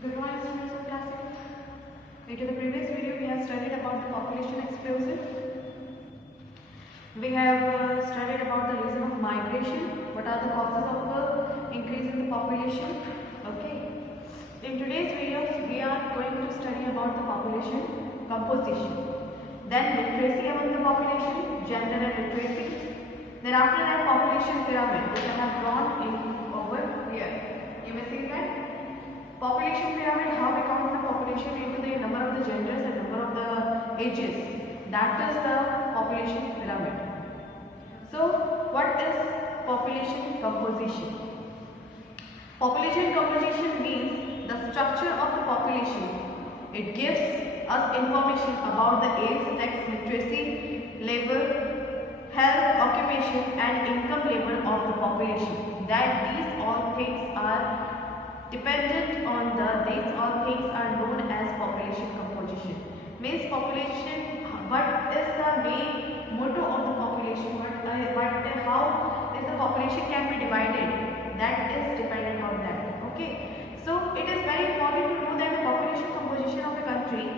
Good morning, students of class 8. In the previous video, we have studied about the population explosion. We have studied about the reason of migration. What are the causes of the increase in the population? Okay. In today's video, we are going to study about the population composition. Then literacy among the population, gender and literacy. Then after that, population pyramid, which I have drawn in over here. You may see that. Population pyramid, how we count the population into the number of the genders and number of the ages. That is the population pyramid. So, what is population composition? Population composition means the structure of the population. It gives us information about the age, sex, literacy level, health, occupation and income level of the population. That these all things are dependent on these all things are known as population composition. Means population, what is the main motto of the population, how is the population can be divided, that is dependent on that. Okay, so it is very important to know that the population composition of a country,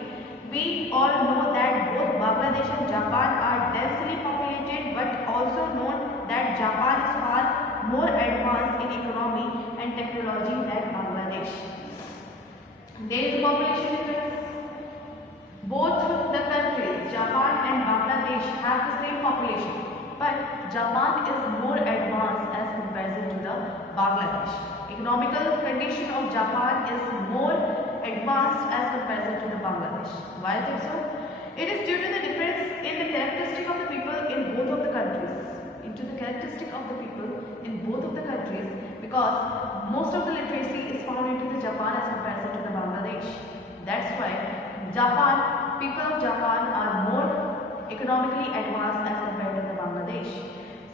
we all know that both Bangladesh and Japan are densely populated, but also known that Japan is far more advanced in economy and technology than Bangladesh. There is a population difference. Both the countries, Japan and Bangladesh, have the same population, but Japan is more advanced as compared to the Bangladesh. Economical condition of Japan is more advanced as compared to the Bangladesh. Why is it so? It is due to the difference in the characteristic of the people in both of the countries. Into the characteristic of the people in both of the countries, because most of the literacy is found into the Japan as compared to the Bangladesh. That's why people of Japan are more economically advanced as compared to the Bangladesh.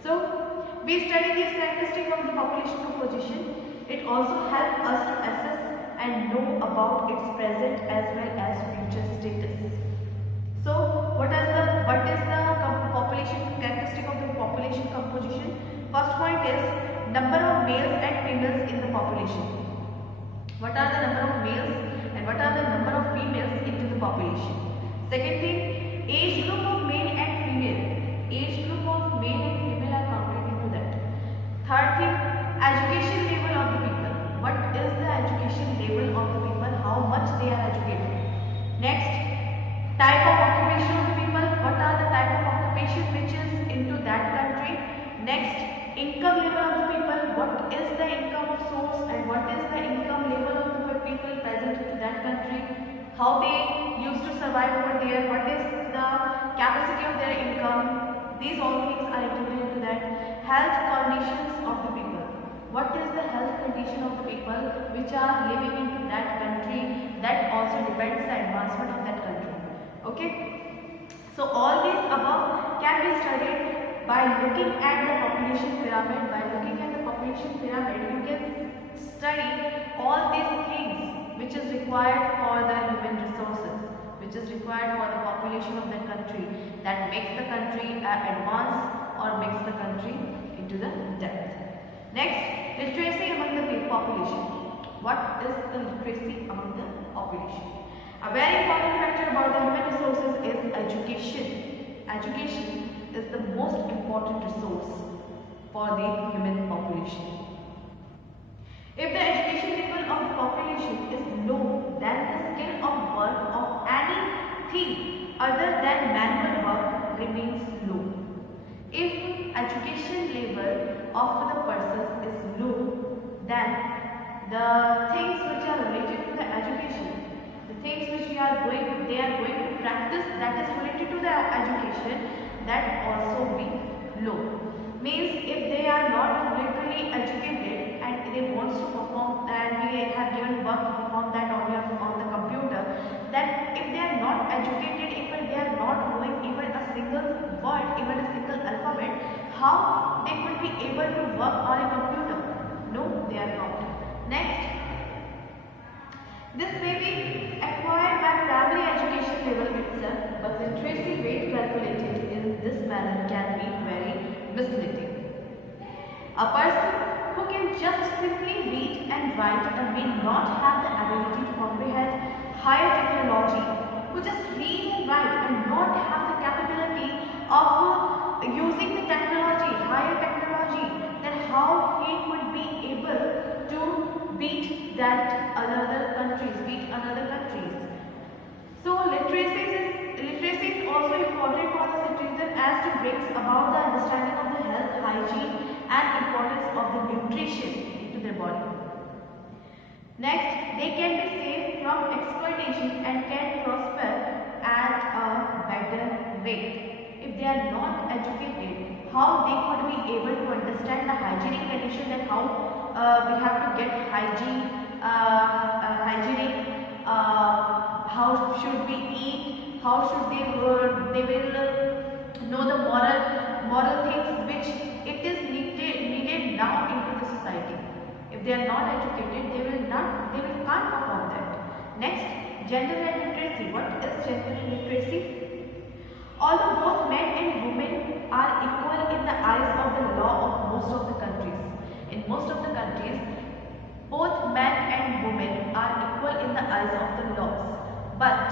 So we study these characteristics of the population composition. It also helps us to assess and know about its present as well as future status. So what is the population characteristic of the population composition? First point is number of males and females in the population. What are the number of males and what are the number of females into the population? Second thing, age group of male and female. Age group of male and female are counted into that. Third thing, education level of the people. What is the education level of the people? How much they are educated? Next, type of occupation of the people. What are the type of occupation which is into that country? Next, income level of the people. What is the income source and what is the income level of the people present to that country? How they used to survive over there? What is the capacity of their income? These all things are included into that. Health conditions of the people. What is the health condition of the people which are living into that country? That also depends the advancement of that country. Okay. So all these above can be studied by looking at the population pyramid. By looking at the population pyramid, you can study all these things which is required for the human resources, which is required for the population of that country, that makes the country advance or makes the country into the depth. Next, literacy among the population. What is the literacy among the population? A very important factor about the human resources is education. Education is the most important resource for the human population. If the education level of the population is low, then the skill of work of anything other than manual work remains low. If education level of the person is low, then the things which are related to the education, the things which they are going to practice that is related to the education, that also be low. Means if they are not literally educated and they want to perform and we have given work to perform that on the computer, then if they are not educated, if they are not knowing even a single word, even a single alphabet, how they could be able to work on a computer? No, they are not. Next, this may be acquired by primary education level itself, but literacy rate calculated in this manner can be very misleading. A person who can just simply read and write and may not have the ability to higher technology, who just read and write and not have the capability of using the technology, higher technology, then how he could be able to beat that another countries, So literacy is also important for the citizen as to brings about the understanding of the health, hygiene and importance of the nutrition into their body. Next, they can be saved from exploitation and can prosper at a better rate. If they are not educated, how they could be able to understand the hygienic condition, that how we have to get hygienic, how should we eat, how should they will know the moral things which it is needed now into the society. If they are not educated, they can't perform that. Next, gender and literacy. What is gender and literacy? Although both men and women are equal in the eyes of the law of most of the countries. In most of the countries, both men and women are equal in the eyes of the laws. But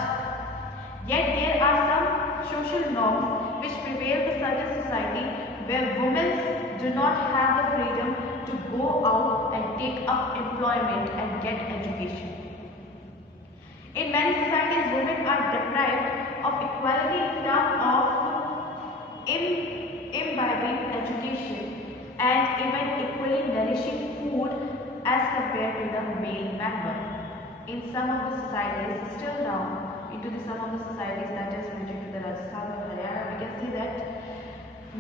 yet there are some social norms which prevail in certain society where women do not have the freedom to go out and take up employment and get education. In many societies, women are deprived of equality in terms of imbibing education and even equally nourishing food as compared to the male member. In some of the societies, still now, some of the societies that is related to the Rajasthan or Haryana, we can see that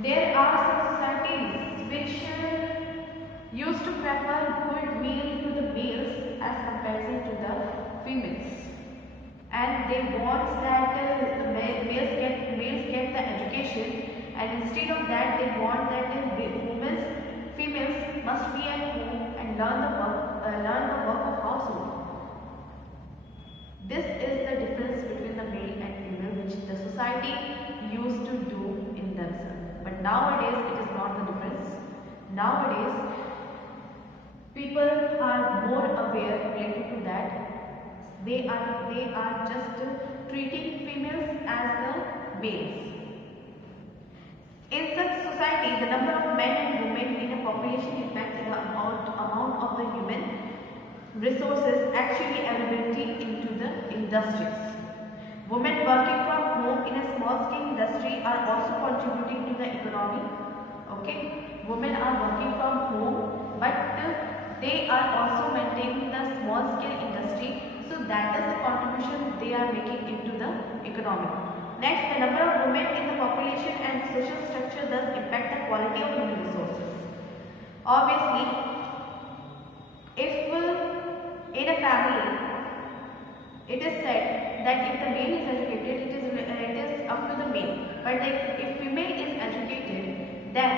there are some societies which used to prefer good meal to the males as comparison to the females, and they want that the males get the education, and instead of that they want that females must be at home and learn the work of household. This is the difference between the male and female which the society used to do in themselves. But nowadays it is not the difference. Nowadays people are more aware related to that. They are just treating females as the males. In such society, the number of men and women in a population impacts the amount of the human resources actually availability into the industries. Women working from home in a small scale industry are also contributing to the economy. Okay, women are working from home, but they are also maintaining the small scale industry. So that is the contribution they are making into the economy. Next, the number of women in the population and social structure thus impact the quality of human resources. Obviously, if in a family, it is said that if the male is educated, it is up to the male. But if female is educated, then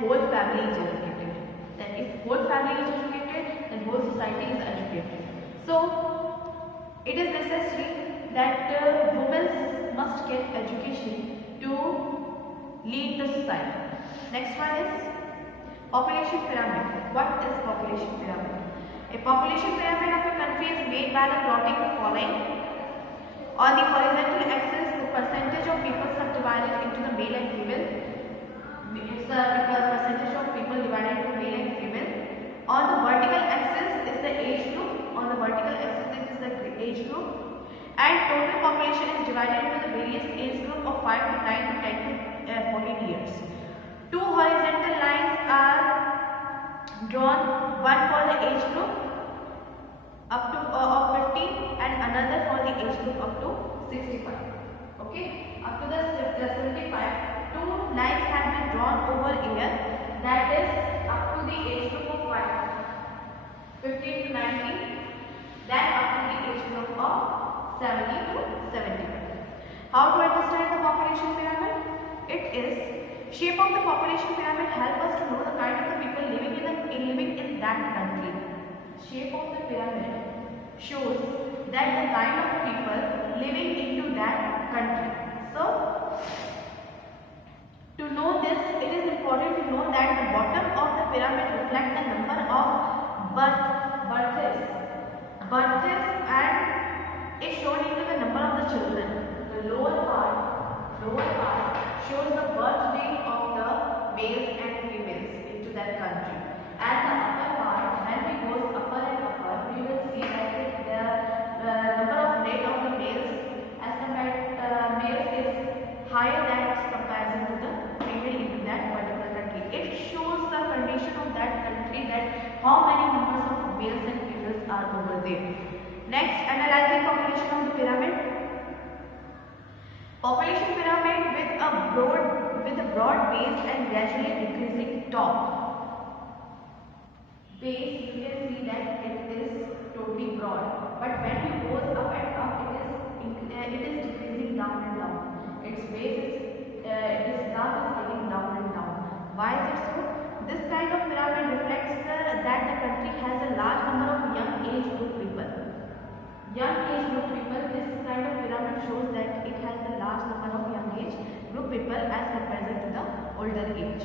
whole family is educated. Then if whole family is educated, then whole society is educated. So it is necessary that women must get education to lead the society. Next one is population pyramid. What is population pyramid? A population pyramid of a country is made by the plotting the following. On the horizontal axis, the percentage of people subdivided into the male and female. It's the percentage of people divided into male and female. On the vertical axis is the age group. On the vertical axis it is the age group. And total population is divided into the various age group of 5 to 9 to 10 to 14 years. Two horizontal lines are drawn, one for the age group up to of 15 and another for the age group up to 65. Okay, up to the 75. Two lines have been drawn over here, that is up to the age group of 15 to 19, then up to the age group of 70 to 75. How to understand the population pyramid? It is shape of the population pyramid help us to know the kind of the people living in that country. Shape of the pyramid shows that the kind of people living into that country. So to know this, it is important to know that the bottom of the pyramid reflects the number of births and is shown in there. Next, analyzing population of the pyramid. Population pyramid with a broad base and gradually decreasing top. Base, you can see that it is totally broad, but when it goes up and up, it is decreasing down and down. Its base its graph is getting down and down. Why is it so? This kind of pyramid reflects that the country has a large number of young age group people. Young age group people, this kind of pyramid shows that it has a large number of young age group people as compared to the older age.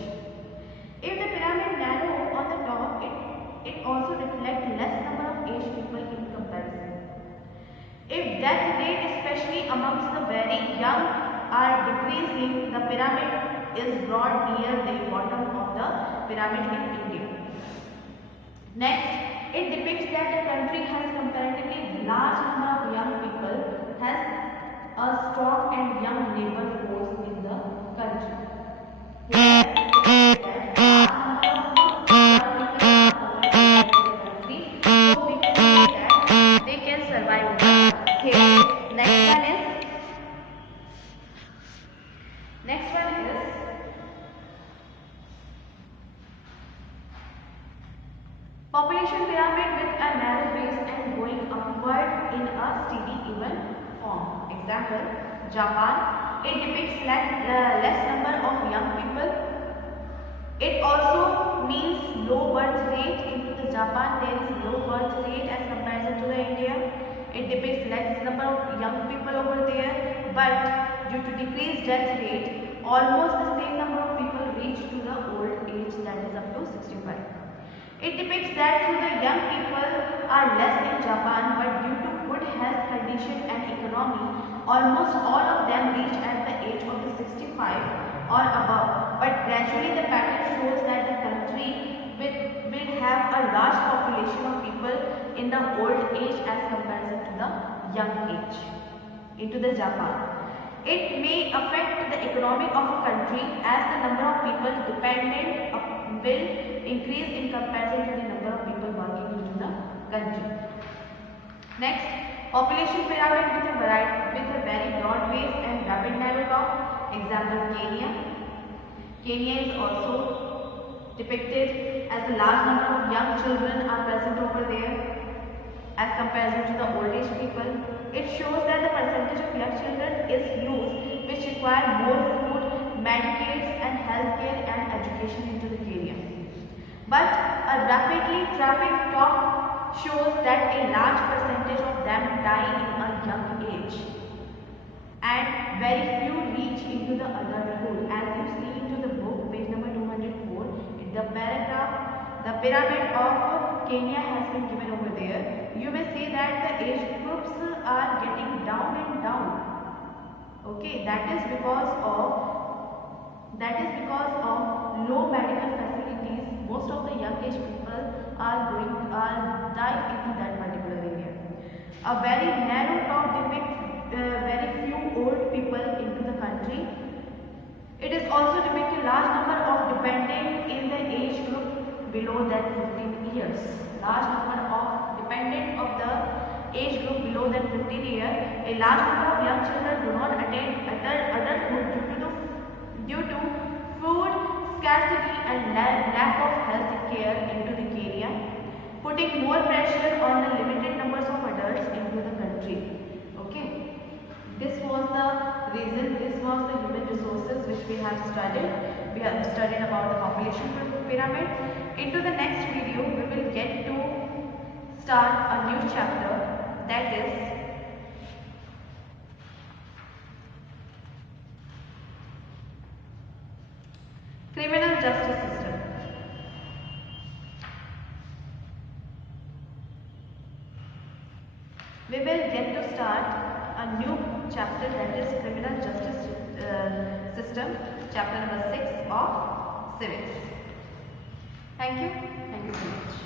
If the pyramid narrow on the top, it also reflects less number of age people in comparison. If death rate, especially amongst the very young, are decreasing, the pyramid is broad near the bottom of the pyramid in India. Next, it depicts that the country has comparatively large number of young people, has a strong and young labor force in the country. Population pyramid with a narrow base and going upward in a steady even form. Example, Japan. It depicts less number of young people. It also means low birth rate. Into the Japan there is low birth rate as comparison to the India. It depicts less number of young people over there, but due to decreased death rate, almost the same number of people reach to the old age, that is up to 65. It depicts that the young people are less in Japan, but due to good health condition and economy, almost all of them reach at the age of the 65 or above. But gradually the pattern shows that the country will have a large population of people in the old age as comparison to the young age into the Japan. It may affect the economy of a country as the number of people dependent will increase in comparison to the number of people working into the country. Next, population pyramid with a very broad base and rapid narrow top. Example, Kenya. Kenya is also depicted as a large number of young children are present over there as comparison to the old age people. It shows that the percentage of young children is huge, which require more food, medicines and healthcare and education into the Kenya. But a rapidly dropping top shows that a large percentage of them die in a young age and very few reach into the adulthood. As you see into the book, page number 204, in the paragraph, the pyramid of Kenya has been given over there. You may see that the age groups are getting down and down. Okay, that is because of low medical facilities. Most of the young age people are dying into that particular area. A very narrow top depicts very few old people into the country. It is also depicting large number of dependent in the age group below than 15 years. Large number of dependent of the age group below than 15 years. A large number of young children do not attain adulthood due to food scarcity and lack of health care into the Kenya, putting more pressure on the limited numbers of adults into the country. Okay, this was the reason, this was the human resources which we have studied. We have studied about the population pyramid. Into the next video, we will get to start a new chapter, that is criminal justice system. We will get to start a new chapter, that is criminal justice system, chapter number 6 of civics. Thank you so much.